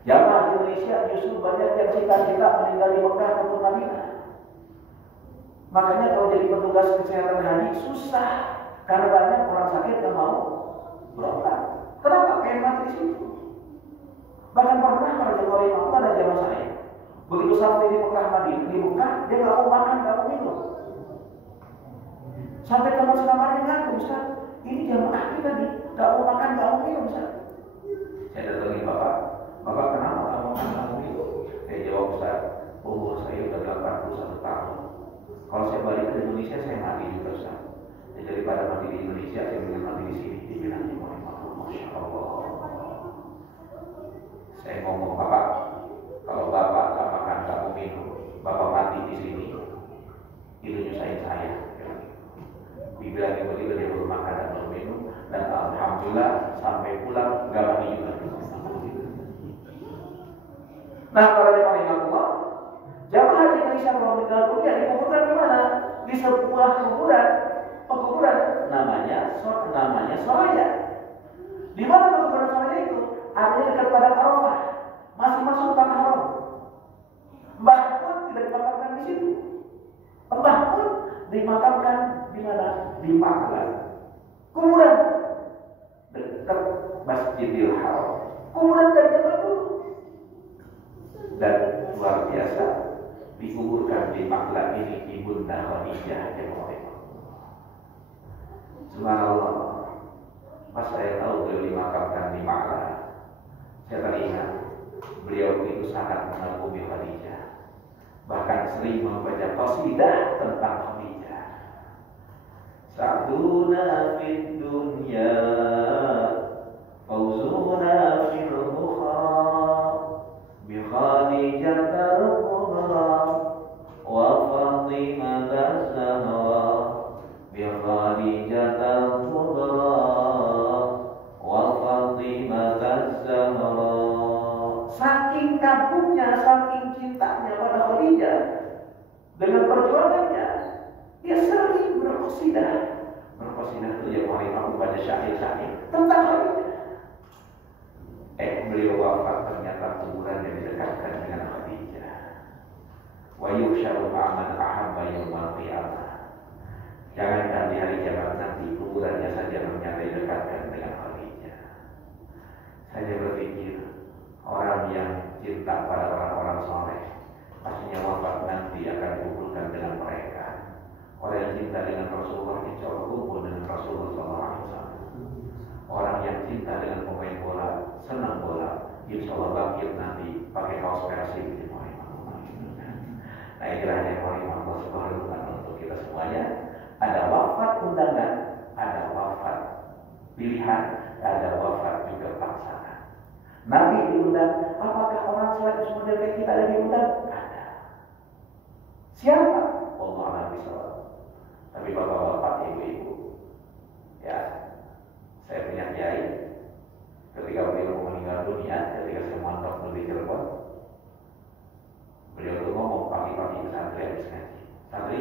Jamaah Indonesia justru banyak yang cita-cita meninggal di Mekah atau Madinah. Makanya kalau jadi petugas kesehatan haji susah, karena banyak orang sakit yang mau berobat. Kenapa? Pengen mati di situ. Bahkan pernah para jemaah imam ada jamaah saya, begitu sampai di Mekah Madinah, di Mekah dia nggak mau makan, nggak mau minum. Sampai teman selamarnya ngaku, Ustaz, ini jamaah kita nih, nggak mau makan, nggak mau minum, Ustaz. Saya datangi Bapak kenapa nggak mau makan, nggak mau minum? Saya jawab, Ustaz, umur saya udah 81 tahun. Kalau saya balik ke Indonesia, saya mati juga, Ustaz. Jadi daripada mati di Indonesia, saya ingin mati di sini. Dibilang Masya Allah. Saya ngomong, Bapak, kalau Bapak nggak makan, nggak mau minum, Bapak mati di sini, itu nyusahin saya. Dibilang begitu dia belum makan dan belum minum, dan alhamdulillah sampai pulang nggak mati juga. Nah, para jemaah Allah, jamaah haji Indonesia kalau meninggal dunia dikuburkan di mana? Di sebuah kuburan namanya Soraya. Di mana kuburan Soraya itu? Ada dekat Padang Arafah, masih masuk tanah haram. Mbah pun tidak dimakamkan di situ. Mbah pun dimakamkan di mana? Di Makkah. Kuburan dekat Masjidil Haram. Kuburan dari zaman dulu. Dan luar biasa, dikuburkan di Makkah ini Ibunda Khadijah yang mulia. Subhanallah. Pas saya tahu beliau dimakamkan di Makkah, saya teringat beliau itu sangat mengagumi Khadijah. Bahkan sering membaca qasidah tentang Khadijah. Sa'duna fid dunya, fawzuna fil ukhra, bi Khadijatal kubra, wa Fatimah Zahra, bi Khadijatal kubra, wa Fatimah Zahra. Saking kagumnya, saking cintanya pada Khadijah, dengan perjuangannya, dia sering berqasidah. Berqasidah itu yang paling pada syair-syair tentang Khadijah. Beliau wafat ternyata kuburannya didekatkan dengan Khadijah. Wa yuhsyaru ma'aman ahabba yawmal qiyamah. Jangankan di hari kiamat nanti kuburannya saja ternyata didekatkan dengan Khadijah. Saya berpikir orang yang cinta pada orang-orang soleh pastinya wafat nanti akan dikumpulkan dengan mereka. Orang yang cinta dengan Rasulullah insya Allah kumpul dengan Rasulullah SAW. Orang yang cinta dengan pemain bola, senang bola, insya Allah bangkit nanti pakai kaos Persib di Nah, inilah yang Allah Subhanahu wa Ta'ala untuk kita semuanya. Ada wafat undangan, ada wafat pilihan, ada wafat juga paksaan. Nabi diundang. Apakah orang selain model kayak kita ada diundang? Ada. Siapa? Allah Nabi SAW. Tapi bapak-bapak, ibu-ibu, ya, saya punya kiai. Ketika beliau meninggal dunia, ketika saya mondok di Cirebon, beliau tuh ngomong pagi-pagi ke santri habis ngaji. Santri,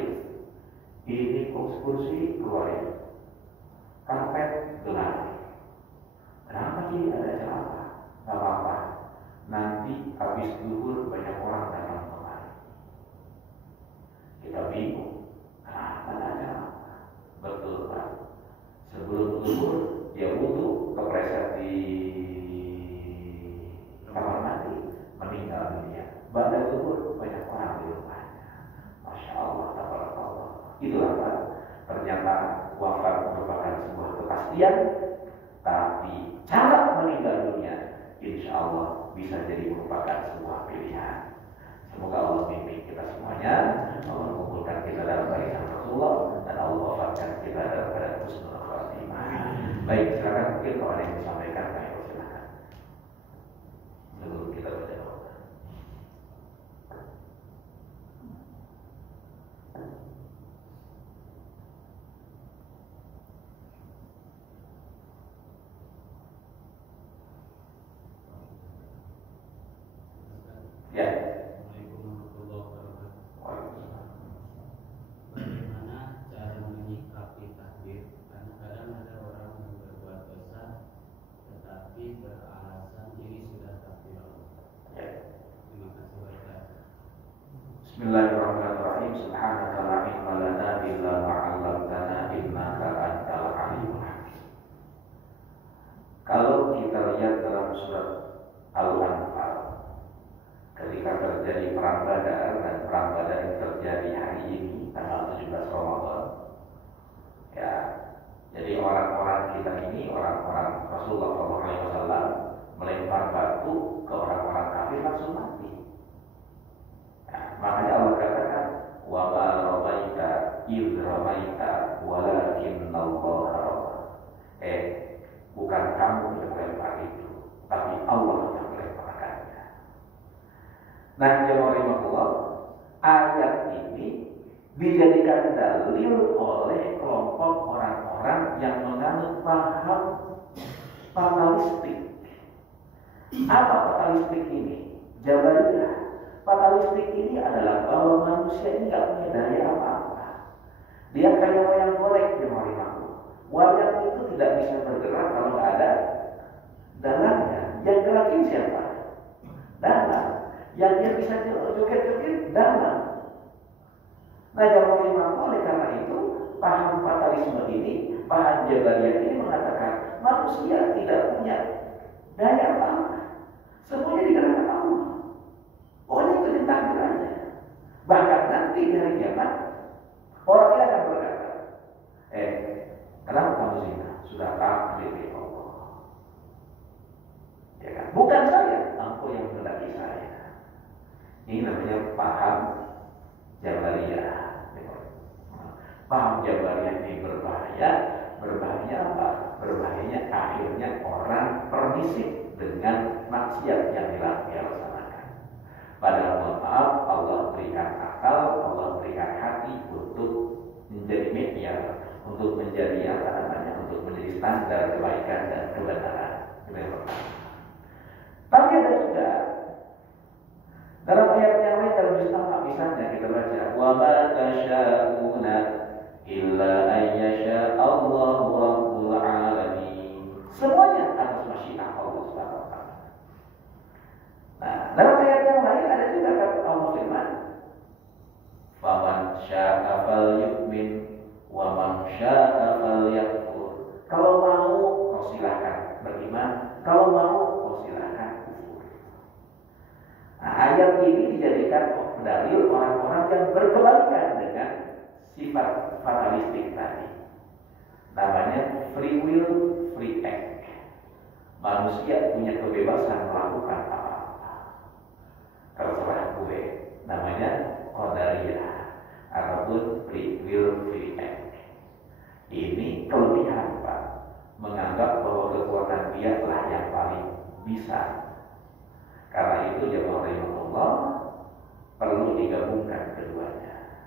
ini kursi keluarin, karpet gelap. Kenapa sih ada acara apa? Gak apa-apa. Nanti habis zuhur banyak orang datang kemari. Kita bingung. Kenapa ada acara apa? Betul Pak. Sebelum zuhur dia butuh kepreset di kamar mandi, meninggal dunia. Pada zuhur banyak orang di rumahnya. Masya Allah, tabarakallah. Itulah Pak. Ternyata wafat merupakan sebuah kepastian. Tapi cara meninggal dunia insya Allah bisa jadi merupakan sebuah pilihan. Semoga Allah bimbing kita semuanya, Allah mengumpulkan kita dalam barisan Rasulullah, dan Allah wafatkan kita dalam keadaan husnul khatimah. Baik, silakan mungkin kalau ada yang disampaikan, ayo silakan. Sebelum kita baca doa. Ya. Bagaimana cara menyikapi takdir? Karena kadang ada orang yang berbuat dosa, tetapi beralasan ini sudah takdir Allah. Ya. Terima kasih banyak. Bismillahirrahmanirrahim. Subhanaka la ilma lana illa ma 'allamtana innaka antal alimul hakim. Kalau kita lihat dalam surat Al-Anfal, ketika terjadi perang Badar, dan perang Badar yang terjadi hari ini tanggal 17 Ramadan, ya, jadi orang-orang kita ini, orang-orang Rasulullah SAW melempar batu ke orang-orang kafir langsung mati. Ya, makanya Allah katakan, wa ma ramaita idh ramaita walakinallaha rama. Bukan kamu yang melempar itu, tapi Allah yang melemparkannya. Nah, jemaah, ayat ini dijadikan dalil oleh kelompok orang-orang yang menganut paham fatalistik. Apa fatalistik ini? Jawabannya, fatalistik ini adalah bahwa manusia ini nggak punya daya apa-apa. Dia kayak wayang golek, jemaah. Wayang itu tidak bisa bergerak kalau nggak ada dalangnya. Yang gerakin siapa? Dalang. Yang dia bisa joget-joget dalam. Nah, jamaah oleh karena itu paham fatalisme ini, paham Jabariyah ini mengatakan manusia tidak punya daya apa-apa. Semuanya digerakkan Allah. Pokoknya itu takdir aja. Bahkan nanti di hari kiamat orang ini akan berkata, kenapa kamu zina? Sudah takdir Allah. Ya kan? Bukan saya, engkau yang menghendaki saya. Ini namanya paham Jabariyah. Paham Jabariyah ini berbahaya. Berbahaya apa? Berbahayanya akhirnya orang permisif dengan maksiat yang dilaksanakan. Padahal mohon maaf, Allah berikan akal, Allah berikan hati untuk menjadi media, untuk menjadi untuk menjadi standar kebaikan dan kebenaran. Tapi ada juga dalam ayat yang lain dalam Al-Qur'an, misalnya kita baca, wa ma tasyauna illa ayyasha Allahu rabbul alamin. Semuanya atas masyiah Allah Subhanahu wa taala. Nah, dalam ayat yang lain ada juga kata Allah firman, faman syaa'a falyu'min wa man syaa'a falyakfur. Kalau mau kau silakan beriman, kalau mau kau silakan kufur. Nah, ayat ini dijadikan dalil orang-orang yang berkebalikan dengan sifat fatalistik tadi. Namanya free will, free act. Manusia punya kebebasan melakukan apa-apa. Terserah gue. Namanya qadariyah ataupun free will, free act. Ini kelebihan Pak. Menganggap bahwa kekuatan dia lah yang paling bisa Karena itu jemaah rahimahullah perlu digabungkan keduanya.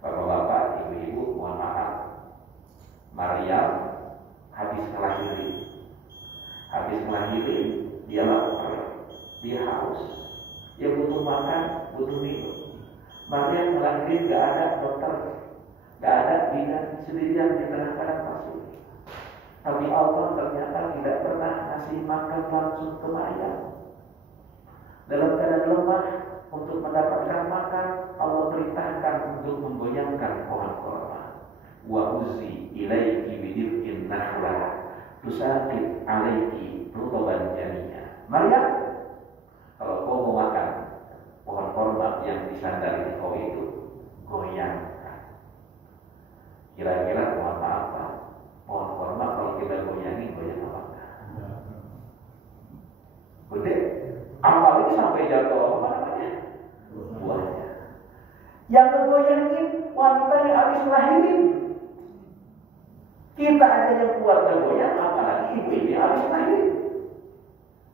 Bapak-bapak, ibu-ibu, mohon maaf. Maryam habis ngelahirin, dia lapar, dia haus, dia butuh makan, butuh minum. Maryam ngelahirin gak ada dokter, gak ada bidan, sendirian di tengah padang pasir. Tapi Allah ternyata tidak pernah ngasih makan langsung ke Maryam. Dalam keadaan lemah untuk mendapatkan makan, Allah perintahkan untuk menggoyangkan pohon korma. Wa uzi ilaiki bidilkin nahlah tusaqit alaiki rutaban janiyya. Maryam, kalau kau mau makan pohon korma yang disandari kau itu, goyangkan. Kira-kira pohon apa? Pohon korma kalau kita goyang apa? Gede. Apalagi sampai jatuh buahnya. Yang ngegoyangin wanita yang habis lahirin. Kita aja yang kuat ngegoyang, apalagi ibu ini habis lahirin.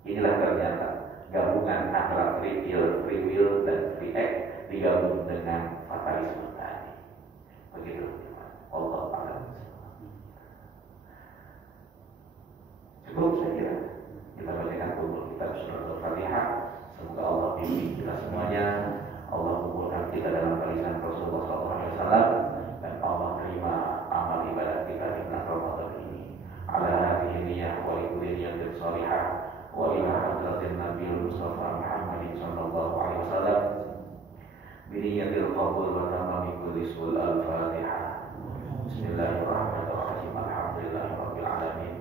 Inilah ternyata gabungan antara free will dan free act digabung dengan fatalisme tadi. Begitu, Allah Ta'ala. Cukup saya kira. Kita bacakan dulu kitab surat Al-Fatihah. Semoga Allah bimbing kita semuanya. Allah kumpulkan kita dalam barisan Rasulullah SAW, dan Allah terima amal ibadah kita di bulan Ramadan ini. Ala hadhihi niyyah wa likulli niyatin shalihah wa ila hadratin Nabiyil Mustafa Muhammadin sallallahu alaihi wasallam bi niyyatil qabul wa tamami kulli sul al-Fatihah. Bismillahirrahmanirrahim. Alhamdulillahirabbil alamin.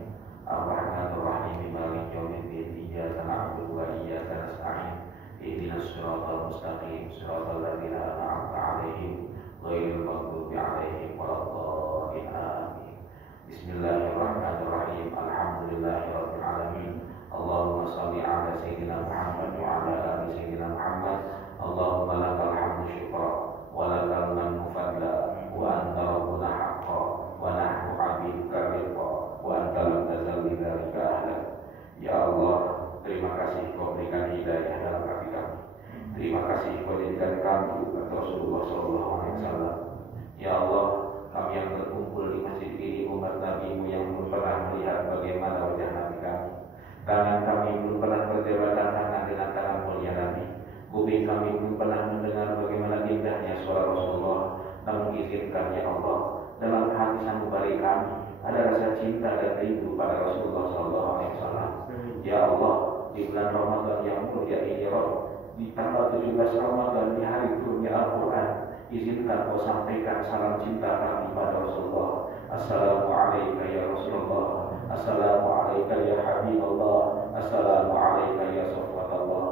Ar-Rahmanir Rahim. Maliki yaumiddin. Iyyaka na'budu wa iyyaka nasta'in. Ihdinas siratal mustaqim. Siratal ladzina an'amta 'alaihim ghairil maghdubi 'alaihim waladdallin. Amin. Bismillahirrahmanirrahim. Alhamdulillahirabbil alamin. Allahumma shalli 'ala sayyidina Muhammad wa 'ala ali sayyidina Muhammad. Allahumma lakal hamdu syukra wa lakal mannu fadla wa anta rabbuna haqqan wa nahnu 'abduka ridha wa anta lam tazal bidzalika ahlan. Ya Allah, terima kasih kau berikan hidayah dalam hati kami. Terima kasih kau jadikan kami umat Rasulullah SAW. Ya Allah, kami yang terkumpul di masjid ini umat Nabi-Mu yang belum pernah melihat bagaimana wajah Nabi kami. Tangan kami belum pernah berjabatan tangan dengan tangan mulia Nabi. Kuping kami belum pernah mendengar bagaimana indahnya suara Rasulullah. Namun izinkan ya Allah, dalam hati sanubari kami ada rasa cinta dan rindu pada Rasulullah SAW. Ya Allah, di bulan Ramadan yang mulia ini, di tanggal 17 Ramadan, di hari turunnya Al-Quran, izinkan kau sampaikan salam cinta kami pada Rasulullah. Assalamualaikum ya Rasulullah. Assalamualaikum ya Habibullah. Assalamualaikum ya Sofwatullah.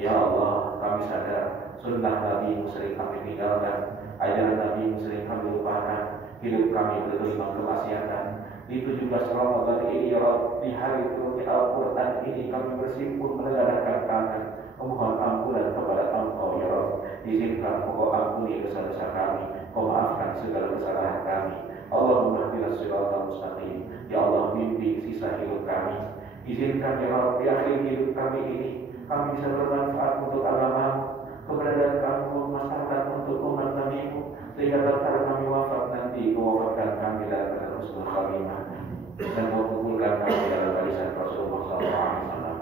Ya Allah, kami sadar sunnah Nabi sering kami tinggalkan, ajaran Nabi sering kami lupakan, hidup kami bergelimang kemaksiatan. Di 17 Ramadan ini, ya Rabb, di hari turunnya Al-Quran ini kami bersimpul menegakkan tangan memohon ampunan kepada Engkau, ya Rabb. Izinkan Engkau ampuni dosa-dosa kami, Kau maafkan segala kesalahan kami. Allahumma ihdinas siratal mustaqim. Ya Allah, bimbing sisa hidup kami. Izinkan ya Rabb, di akhir hidup kami ini kami bisa bermanfaat untuk agama, keberadaan kami masyarakat untuk umat Nabi-Mu, sehingga tatkala kami wafat nanti Kau wafatkan kami dalam Rasul Khalimah dan Kau kumpulkan kami dalam barisan Rasulullah SAW.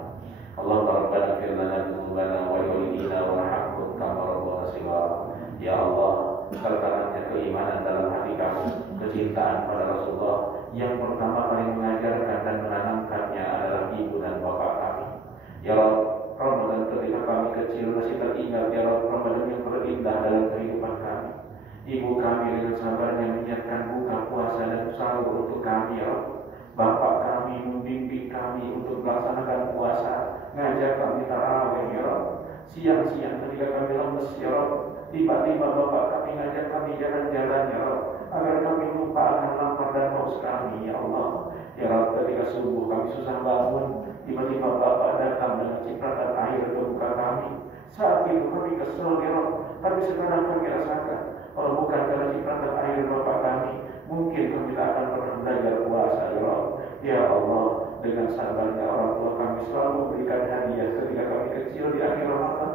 Allahumma rabbana fir lana dzunubana wa walidina warhamhum kama rabbana shighara. Ya Allah, sertakannya keimanan dalam hati kami, kecintaan pada Rasulullah. Yang pertama kali mengajarkan dan menanamkannya adalah ibu dan bapak kami. Ya Rabb, Ramadan ketika kami kecil masih teringat, ya Rabb, Ramadan yang terindah dalam kehidupan kami. Ibu kami dengan sabarnya menyiapkan buka puasa dan sahur untuk kami, ya Rabb. Bapak kami membimbing kami untuk melaksanakan puasa, ngajak kami tarawih, ya Rabb. Siang-siang ketika kami lemes, ya Rabb, tiba-tiba bapak kami ngajak kami jalan-jalan, ya Rabb, agar kami lupa akan lapar dan haus kami, ya Allah. Ya Rabb, ketika subuh kami susah bangun, tiba-tiba bapak datang dengan cipratan air ke muka kami. Saat itu kami kesel, ya Rabb, tapi sekarang kami rasakan, kalau bukan karena cipratan air bapak kami, mungkin kami tak akan pernah belajar puasa, ya Rabb. Ya Allah, dengan sabarnya orang tua kami selalu memberikan hadiah ketika kami kecil di akhir Ramadan.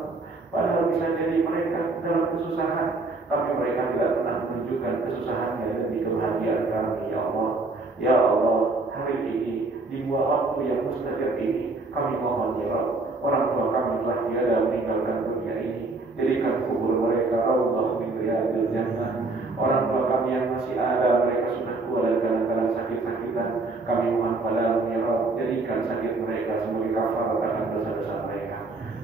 Padahal bisa jadi mereka dalam kesusahan, tapi mereka tidak pernah menunjukkan kesusahannya demi kebahagiaan kami. Ya Allah, ya Allah, hari ini di dua waktu yang mustajab ini kami mohon ya Allah, orang tua kami telah tiada meninggalkan dunia ini, jadikan kubur mereka raudhah min riyadil jannah. Orang tua kami yang masih ada, mereka sudah tua dan kadang-kadang sakit-sakitan, kami mohon padamu ya Allah, jadikan sakit mereka sebagai kafarat akan dosa-dosa mereka.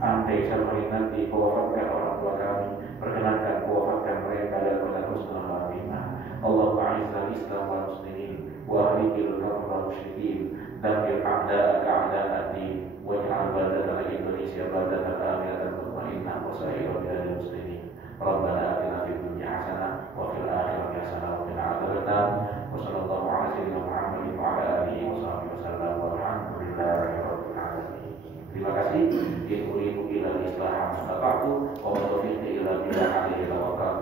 Andai satu hari nanti kau wafatkan orang tua kami, perkenankan kau wafatkan mereka dalam husnul khatimah. Allahumma a'izzal Islam wal muslimin wa ahlikil kafir wal musyrikin, damir a'da'aka a'da'ad-din, waj'al baladana Indonesia baladana aminatan mutmainnah wa sa'ira biladil muslimin. Rabbana atina fid dunya hasanah wa fil akhirati hasanah wa qina adzabannar. Wa sallallahu ala sayyidina Muhammadin wa ala alihi wa sahbihi wasallam walhamdulillahi rabbil alamin. Terima kasih. In uridu illa al-islah ma stata'tu wa ma taufiqi illa billah alaihi tawakkaltu.